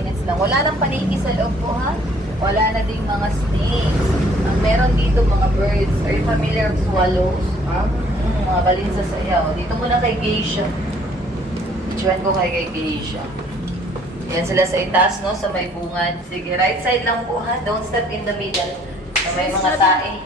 minutes lang. Wala nang paniki sa loob po, ha? Wala na ding mga snakes. Ang meron dito mga birds. Are you familiar with swallows? Ha? Mga balinsa sa iyo. Dito muna kay Geisha. Ichuan ko kay Geisha. Yan sila sa itaas, no? Sa may bungad. Sige, right side lang po, ha? Don't step in the middle. Sa may mga tae.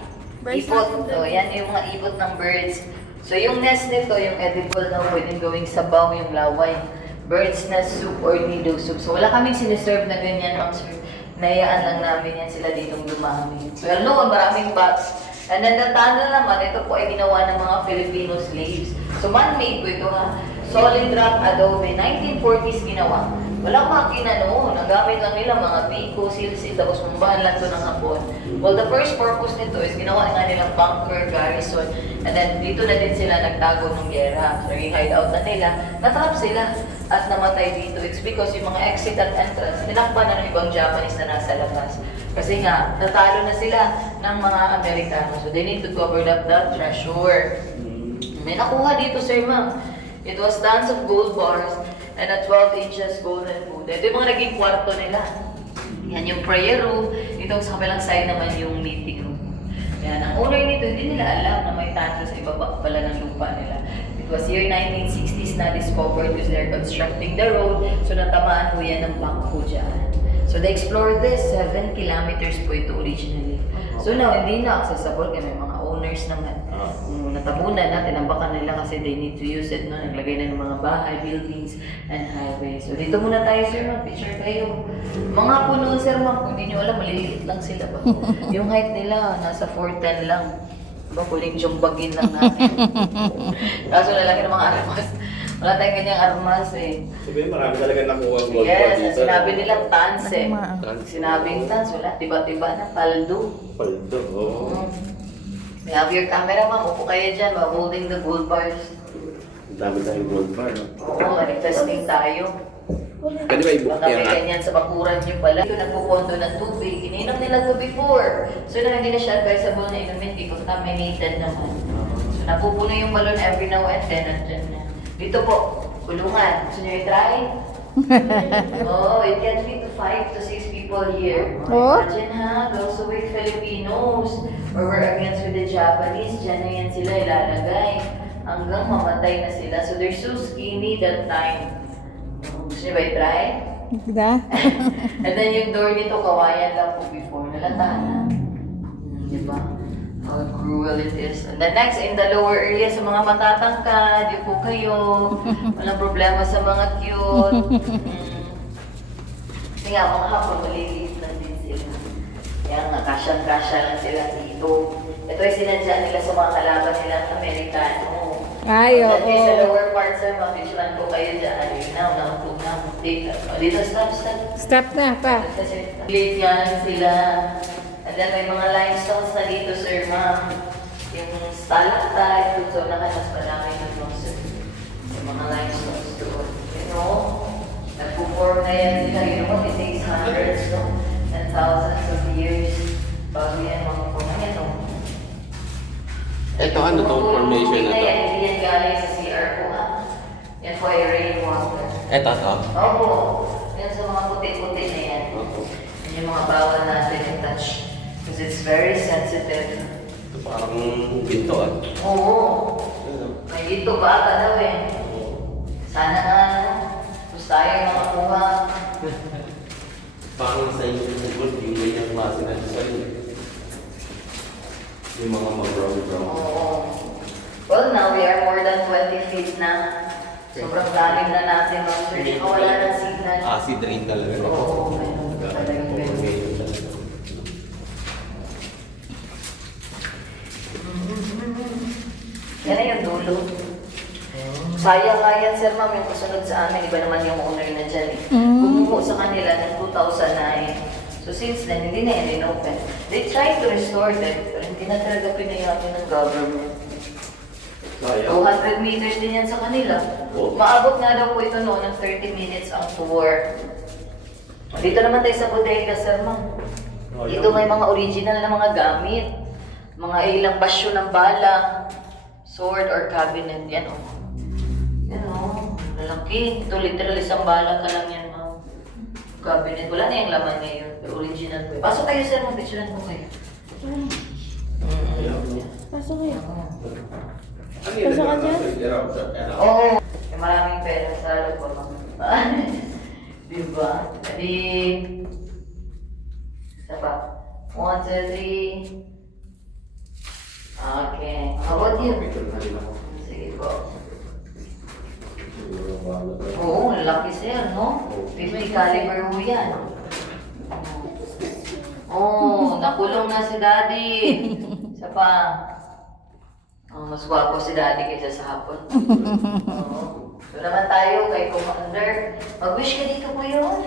Ipot. So, yan yung mga ipot ng birds. So, yung nest nito, yung edible na pwedeng gawing sabaw, yung laway. Bird's nest soup or nido soup. So, wala kaming siniserve na ganyan, Ma'am Sir. Nayaan lang namin yan sila ditong dumami. So, noon, maraming box. And then, the tunnel naman, ito po ay ginawa ng mga Filipino slaves. So, man-made po ito, ha? Solid rock adobe. 1940s ginawa. Walang makina noon. Ang gamit lang nila mga biko, silsil, tapos mumbahan lang ito ng hapon. Well, the first purpose nito is ginawa nga nilang bunker, garrison, and then dito na din sila nagtago ng gera. So, naging hideout na nila. Natrap sila at namatay dito. It's because yung mga exit at entrance, tinakpan na ng ibang Japanese na nasa labas. Kasi nga, natalo na sila ng mga Amerikano. So, they need to cover up the treasure. May nakuha dito, Sir Ma'am. It was tons of gold bars and a 12 inches golden food. Ito yung mga naging kwarto nila. Yan yung prayer room. Dito sa kabilang side naman yung meeting room. Yan, ang owner nito, hindi nila alam na may tanto sa ibaba pala ng lupa nila. It was year 1960s na discovered because they're constructing the road. So natamaan po yan ng bangko dyan. So they explored this, 7 kilometers po ito originally. So now, hindi na accessible kaya may mga owners naman. Natabunan na, tinambakan nila kasi they need to use it, no? Naglagay na ng mga bahay, buildings, and highways. So dito muna tayo, Sir Ma'am. Picture kayo. Mga puno, Sir Ma'am, kung hindi nyo alam, maliliit lang sila ba? Yung height nila, nasa 4'10 lang. Diba, kuling jumbagin lang natin. Kaso lalaki ng mga armas. Wala tayong ganyang armas eh. Sabi, marami talaga nakuha ang gold bar Yes, dito. sinabi nilang tans eh. Tans. Sinabing tans, wala. Tiba-tiba na, paldo. Paldo, oo. May have your camera, ma'am. Upo kayo dyan while holding the gold bars. Ang dami tayong gold bar, no? Oo, manifesting tayo. Pwede ba i-book Baka may yan? ganyan sa bakuran nyo pala. Ito nagpupondo ng tubig. Ininom nila to before. So na hindi na siya advisable na inumin because contaminated naman. So napupuno yung balon every now and then. Andyan na. Dito po, kulungan. Gusto nyo i-try? Oh, it can fit to 5 to 6 people here. Oh? Imagine ha, those who with Filipinos or were against with the Japanese, dyan na yan sila ilalagay. Hanggang mamatay na sila. So they're so skinny that time. Gusto nyo ba i-try? Da? And then yung door nito, kawayan lang po before. Nalata na. Diba? How cruel it is. And then next, in the lower area, sa mga matatangkad, yung po kayo. Walang problema sa mga cute. Kasi nga, mga hapon, maliliit lang din sila. Yan nga, kasya-kasya lang sila dito. Ito ay sinadya nila sa mga kalaban nilang Amerikano. Ay, At least sa oo. lower part, sir, mapicturean ko kayo dyan. Now, dito, stop. Stop na pa. Kasi late yan sila. And then may mga limestones na dito, sir, ma'am. Yung stalactite, so nakalas pa namin yung mga sir. Yung mga limestones doon. You know, nagpo-form na yan sila. You know what, it takes hundreds, no? And thousands of years bago yan mag-form. Yan, no? Ito, ano tong formation na to? Hindi yan galing sa CR po, ha? Yan po ay rainwater. Ito, to? Opo. Yan sa mga puti-puti na yan. Oo. Yan yung mga bawal natin i-touch. Because it's very sensitive. Ito parang ginto, ah. Oo. May dito ba ka daw eh. Sana nga, gusto tayo makakuha. Parang sa inyo sa gold, yung ganyan klase na design. Yung mga mag-brown-brown. Oo. Well, now we are more than 20 feet na. Sobrang lalim na natin, Ma'am Sir. Saka wala ng signal. Acid rain talaga. Oo, mayroon talagang ganun. Yan na yung dulo. Sayang nga yan, Sir Ma'am, yung kasunod sa amin. Iba naman yung owner na dyan eh. Bumuho sa kanila ng 2009. So since then, hindi na yan in-open. They tried to restore them, pero hindi na talaga pinayamin ng government. 200 meters din yan sa kanila. Oh. Maabot nga daw po ito noon ng 30 minutes ang tour. Dito naman tayo sa bodega, Sir Ma'am. Dito may mga original na mga gamit. Mga ilang basyo ng bala, sword or cabinet. Yan o. Yan o. Lalaki. Ito literal isang bala ka lang yan, Ma'am. cabinet. Wala na yung laman ngayon. Pero original po. Pasok kayo sir, mag-picturean ko kayo. Pasok kayo. Ano yun? Pasok ka dyan? Oo. May maraming pera sa loob ko. Diba? Adi... Isa pa. 1, 2, 3. Okay. How about you? Sige po. Oo, laki sir, no? 50 caliber mo yan. Oo, nakulong na si daddy. Isa pa. Oh, mas gwapo si daddy kaysa sa hapon. Oo. So naman tayo kay Commander. Mag-wish ka dito po yun.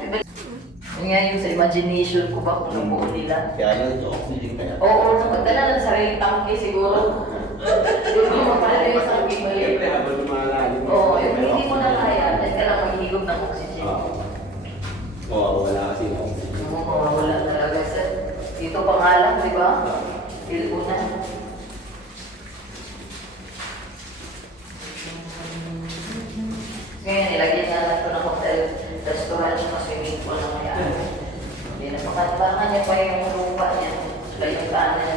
Yun nga yung sa imagination ko ba kung nabuo nila. Kaya yun, ito oxygen kaya. Oo, magdala ng sariling tangke siguro. Hindi mo mapala yung tangke mo yun. Siyempre, habang lumalalim. Oo, yung hindi mo na kaya, dahil ka lang maghihigop ng oxygen. Oo, wala kasi yung oxygen. Oo, mawawala talaga sir. Dito pa nga lang, di ba? Ilbo na. Ngayon, nilagyan na lang ito ng hotel, restaurant, saka swimming pool na kaya. Hindi na pakantahan niya pa yung lupa niya. Saka yung tanan niya.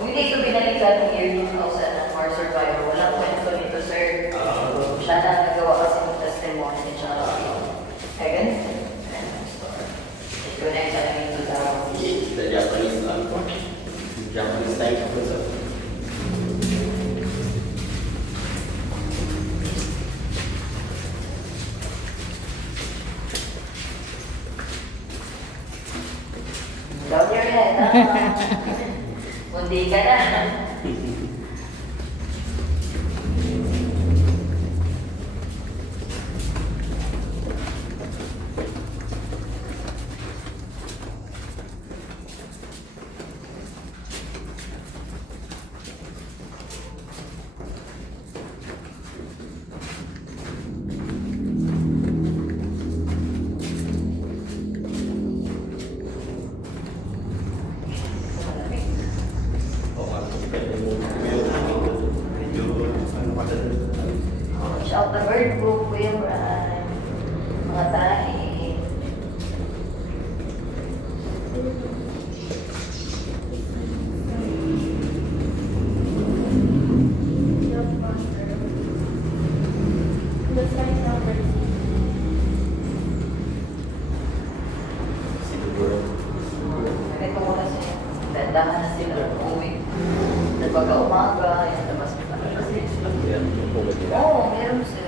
Kung hindi ito binalikan ng year 2000 ng Mars Survivor, walang kwento nito, sir. Siya na nagawa kasi ng testimony ni Charles. Kaya ganito. Ito na yung sa namin 2000. The Japanese lang po. Japanese time po sa... Down your head, ha? Mundi ka na. Shout the bird book, Kuya Brian. Mga tahi. Ganito muna siya. Dandahan na sila. Uwi. Pagka umaga, yung labas mo talaga. Oo, meron sila.